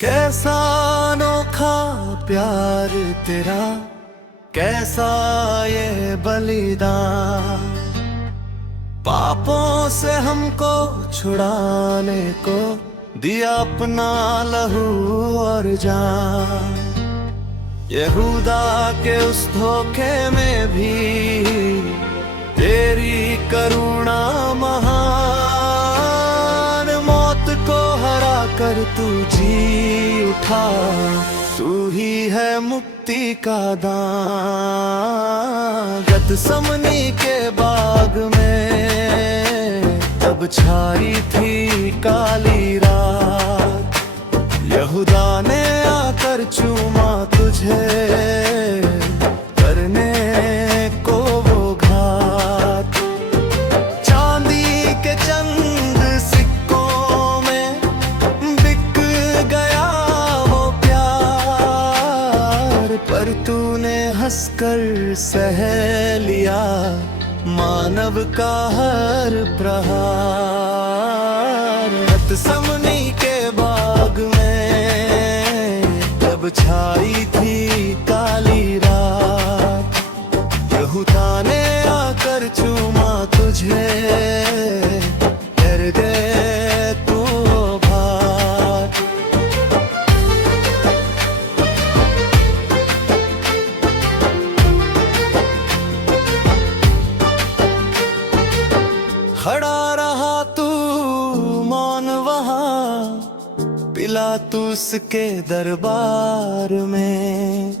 कैसा अनोखा प्यार तेरा, कैसा ये बलिदान, पापों से हमको छुड़ाने को दिया अपना लहू और जान। यहूदा के उस धोखे में भी तेरी करुणा महान, मौत को हरा कर तू जी उठा, तू ही है मुक्ति का दान। गतसमनी के बाग में तब छाई थी काली रात, यहूदा ने आकर चूमा तुझे करने को वो घात। चांदी के चंद सिक्कों में बिक गया वो प्यार, पर तूने हंसकर सह लिया मानव का हर प्रहार। गतसमनी के बाग में तब छाई थी काली रात, यहूदा ने आकर चूमा तुझे कर दे तू भार। खड़ा रहा तू मौन वहाँ, पिलातुस के दरबार में,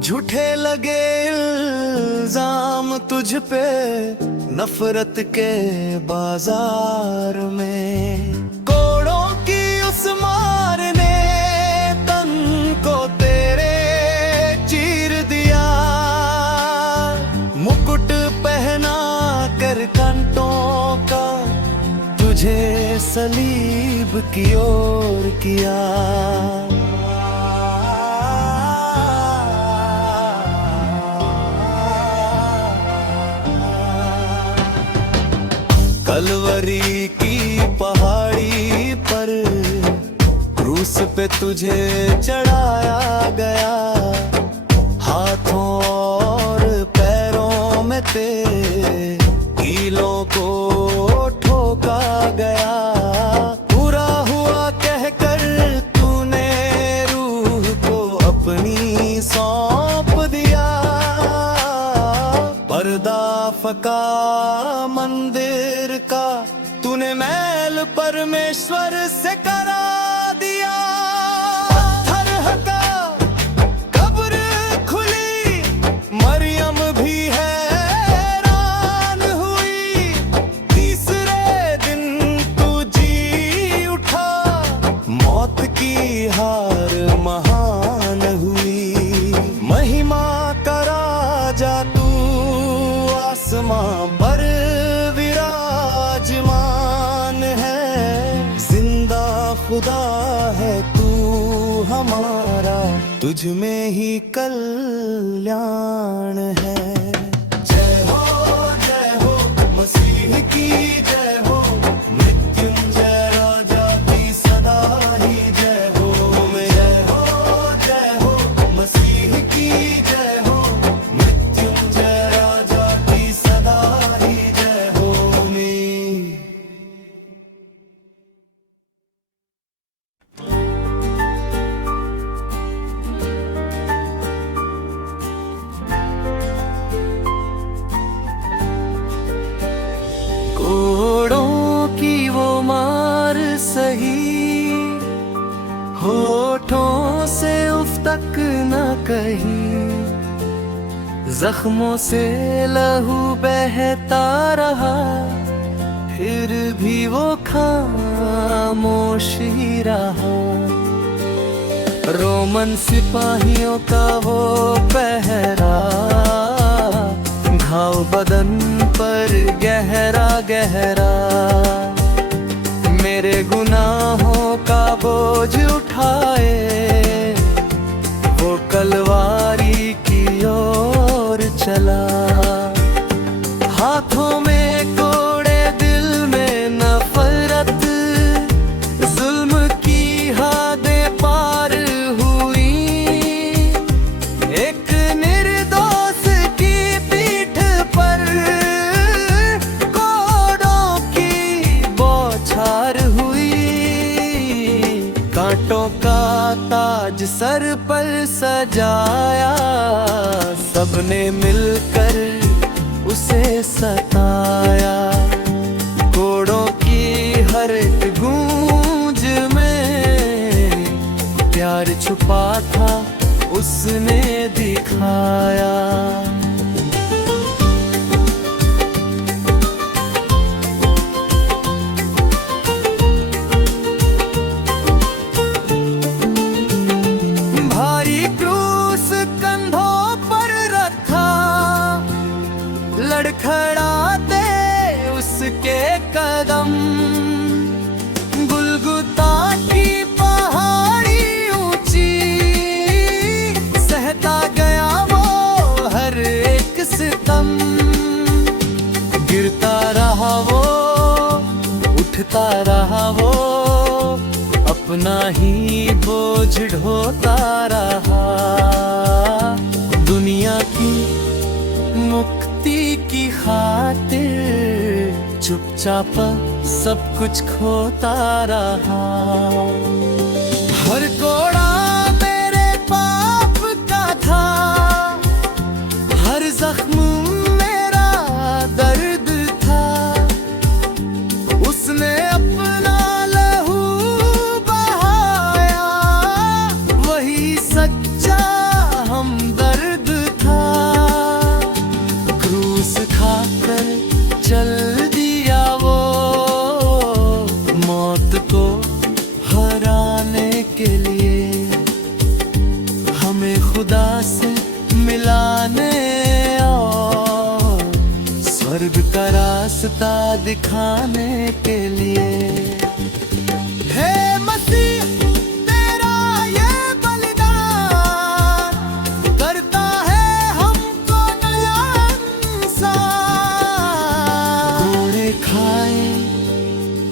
झूठे लगे इल्जाम तुझ पे नफरत के बाजार में। कोड़ों की उस मार ने तन को तेरे चीर दिया, मुकुट पहना कर कांटों का तुझे सलीब की ओर किया। कलवरी की पहाड़ी पर क्रूस पे तुझे चढ़ाया गया, हाथों और पैरों में तेरे कीलों को ठोका गया। पूरा हुआ कहकर तूने रूह को अपनी सौंप दिया, पर्दा फका मंदिर का तूने मैल परमेश्वर से करा दिया। पत्थर हटा कब्र खुली, मरियम भी हैरान हुई, तीसरे दिन तू जी उठा, मौत की हार महान हुई। महिमा का राजा तू आसमां पर विराजमान है, जिंदा खुदा है तू हमारा, तुझ में ही कल्याण है। जय हो मसीह की जय हो, मृत्युंजय राजा की सदा ही जय हो। जय हो मसीह की जय हो, मृत्युंजय राजा की सदा ही जय हो। कोड़ों की वो मार सही, होठों से उफ तक न कही, जख्मों से लहू बहता रहा, फिर भी वो खामोश ही रहा। रोमन सिपाहियों का वो पहरा, घाव बदन पर गहरा गहरा, मेरे गुनाहों का बोझ उठाए वो कलवारी की ओर चला। हाथों में कोड़े, दिल में नफरत, जुल्म की हदें पार कांटों का ताज सर पर सजाया, सबने मिलकर उसे सताया। कोड़ों की हर एक गूंज में प्यार छुपा था, उसने दिखाया। भारी क्रूस कंधों पर रखा, लड़खड़ाते उसके कदम। गुलगुता की पहाड़ी ऊंची, सहता गया वो हर एक सितम। गिरता रहा वो, उठता रहा वो, अपना ही बोझ ढोता रहा। दुनिया की मुक्ति की खातिर चुपचाप सब कुछ खोता रहा। हर कोड़ा मेरे पाप का था, हर जख्म मेरा दर्द था। उसने अपना लहू बहाया, वही सच्चा हमदर्द था। क्रूस खाकर चल दिया वो, मौत को हराने के लिए, हमें खुदा से मिलाने और स्वर्ग का रास्ता दिखाने के लिए। हे मसीह तेरा ये बलिदान करता है हमको नया इंसान। कोड़े खाए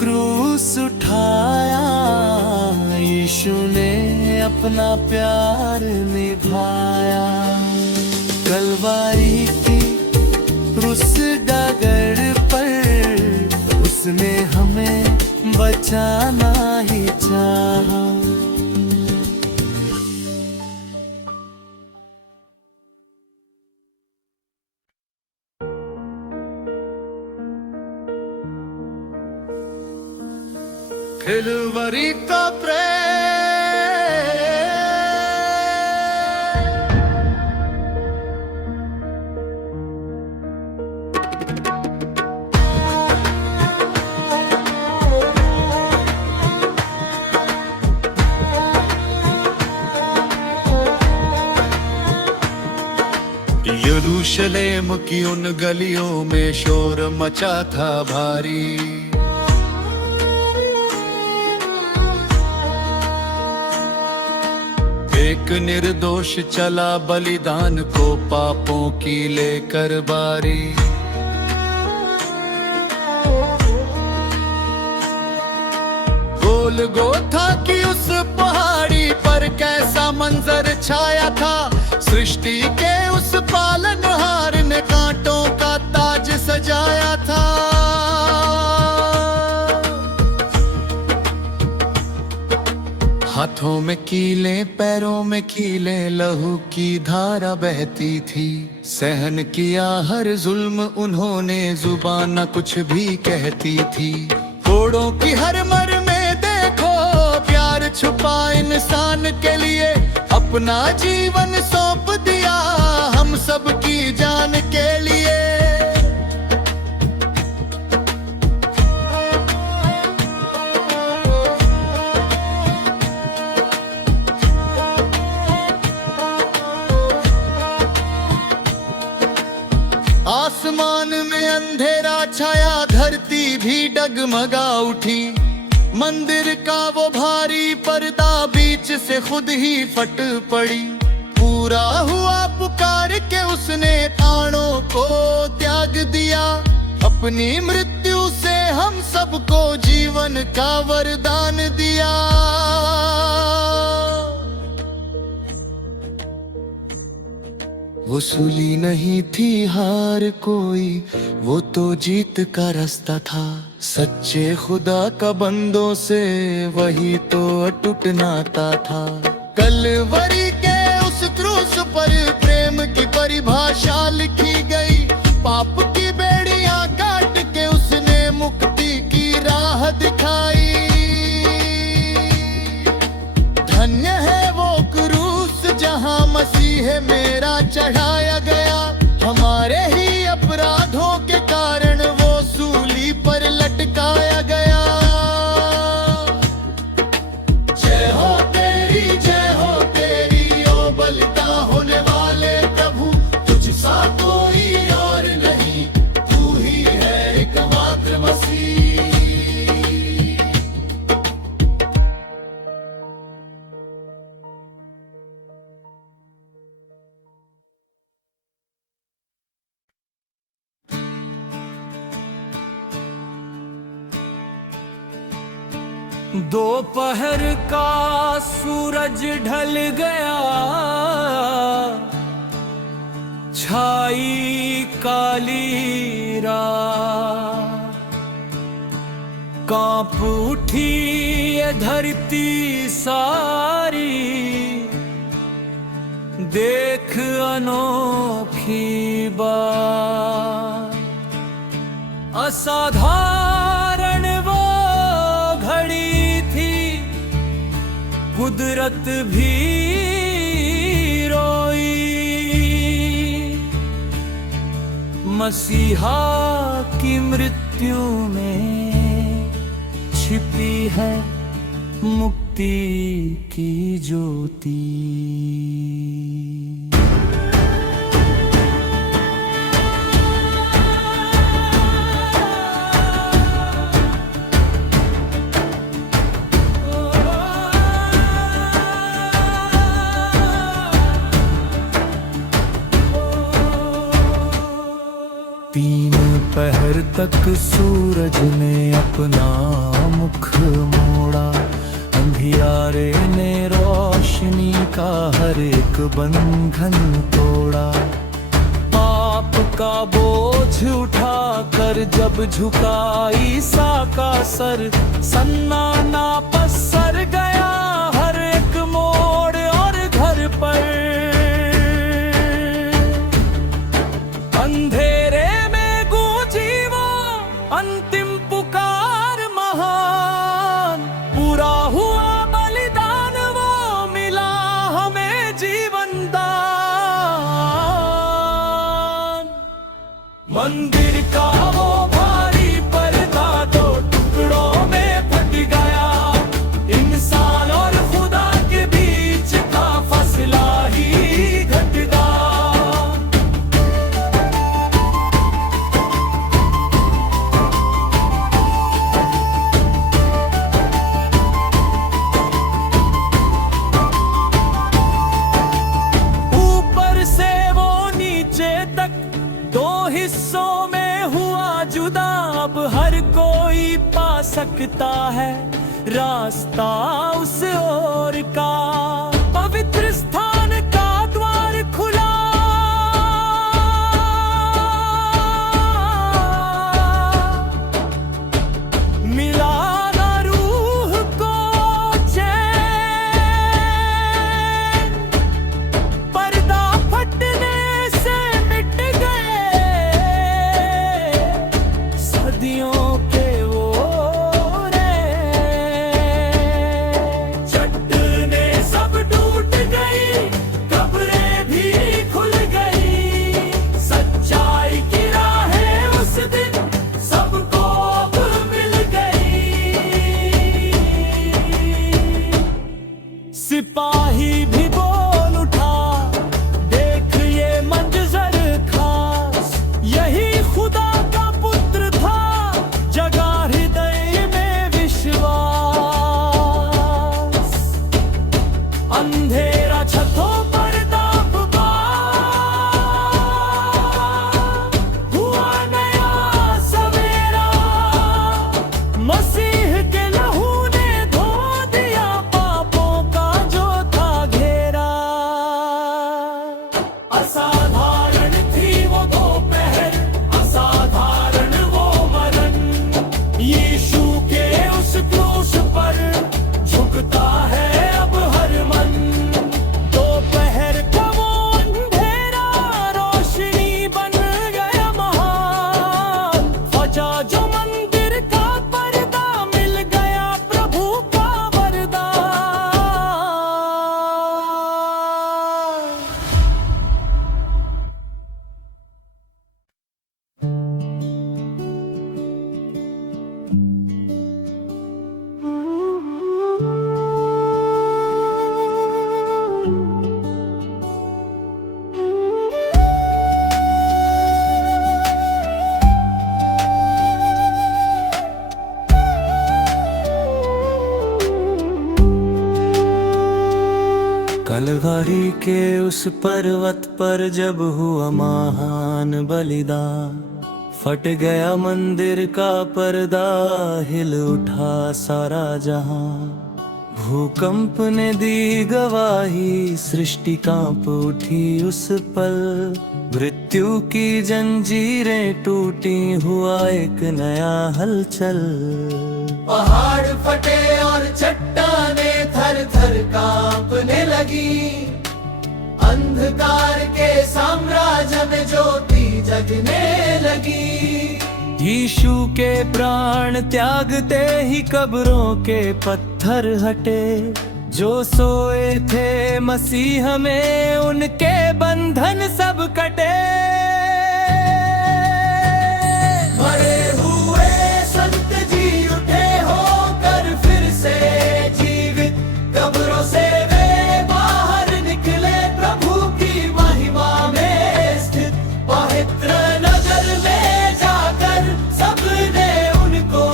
क्रूस उठाया, यीशु ने अपना प्यार निभाया। कलवारी की उस डगर पर उसने हमें बचाना ही चाहा। कलवारी का प्रेम यरूशलेम की उन गलियों में शोर मचा था भारी। एक निर्दोष चला बलिदान को पापों की लेकर बारी। गोलगोथा की उस पहाड़ी पर कैसा मंजर छाया था। सृष्टि के उस पालनहार ने कांटों का ताज सजाया था। हाथों में कीले, पैरों में कीले, लहू की धारा बहती थी। सहन किया हर जुल्म उन्होंने, जुबान न कुछ भी कहती थी। कोड़ों की हर मर में देखो प्यार छुपा इंसान के लिए। अपना जीवन सौंप दिया हम सब की जान के लिए। आसमान में अंधेरा छाया, धरती भी डगमगा उठी। मंदिर का वो भारी पर्दा बीच से खुद ही फट पड़ी। पूरा हुआ पुकार के उसने प्राणों को त्याग दिया। अपनी मृत्यु से हम सबको जीवन का वरदान दिया। वो सूली नहीं थी हार कोई, वो तो जीत का रास्ता था। सच्चे खुदा का बंदों से वही तो अटूट नाता था। कलवरी के उस क्रूस पर प्रेम की परिभाषा लिखी गई। पाप की बेड़ियां काट के उसने मुक्ति की राह दिखाई। धन्य है वो क्रूस जहां मसीह मेरा चढ़ाया गया। हमारे ही अपराधों के कारण वो सूली पर लटकाया गया। जय हो तेरी ओ बलिदा होने वाले प्रभु। तुझ सा कोई और नहीं, तू ही है एकमात्र मसीह। दोपहर का सूरज ढल गया, छाई काली रात। कांप उठी ये धरती सारी, देख अनोखी बात। असाधारण वो घड़ी थी, कुदरत भी रोई। मसीहा की मृत्यु में छिपी है मुक्ति की ज्योति। तीन पहर तक सूरज ने अपना मुख मोड़ा। अंधियारे ने रोशनी का हर एक बंधन तोड़ा। पाप का बोझ उठाकर जब झुका ईसा का सर, सन्नाटा पसर गया हर एक मोड़ और घर पर। अंधेरे अंतिम पुकार महान, पूरा हुआ बलिदान, वो मिला हमें जीवन दान। मंदिर का वो भारी पर्दा दो टुकड़ों में फट गया। इंसान और खुदा के बीच का फसला ही घट गया। हिस्सों में हुआ जुदा, अब हर कोई पा सकता है रास्ता उस ओर का। पवित्र स्थान का द्वार खुला, मिला ना रूह को चैन। पर्दा फटने से मिट सदियों के वो रे। चट ने सब कलवरी के उस पर्वत पर जब हुआ महान बलिदान, फट गया मंदिर का पर्दा, हिल उठा सारा जहां। भूकंप ने दी गवाही, सृष्टि कांप उठी उस पल। मृत्यु की जंजीरें टूटी, हुआ एक नया हलचल। पहाड़ फटे और चट्टानें थर थर कांपने लगी। अंधकार के साम्राज्य में ज्योति जगने लगी। यीशु के प्राण त्यागते ही कब्रों के पत्थर हटे। जो सोए थे मसीह में, उनके बंधन सब कटे। मरे हुए संत जी उठे होकर फिर से जीवित। कब्रों से वे बाहर निकले, प्रभु की महिमा में स्थित। पवित्र नगर में जाकर सबने उनको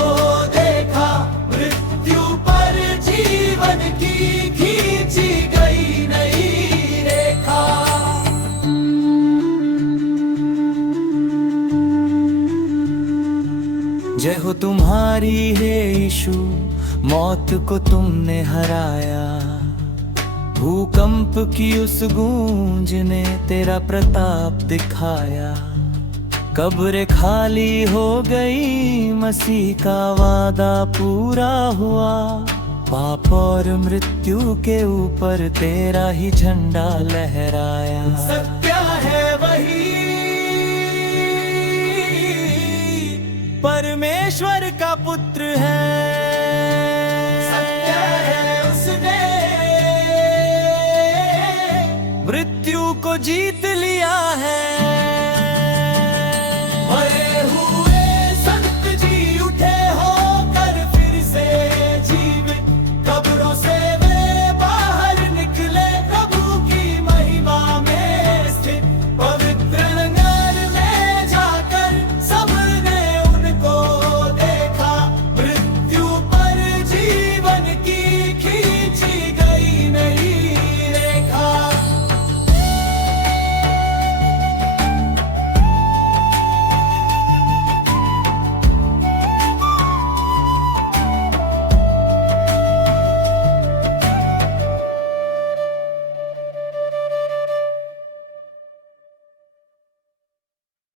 देखा। मृत्यु पर जीवन की खींची गई नई रेखा। जय हो तुम्हारी हे यीशु, मौत को तुमने हराया। भूकंप की उस गूंज ने तेरा प्रताप दिखाया। कब्रें खाली हो गई, मसीह का वादा पूरा हुआ। पाप और मृत्यु के ऊपर तेरा ही झंडा लहराया। सत्य है वही, परमेश्वर का पुत्र है। सत्य है उसने मृत्यु को जीत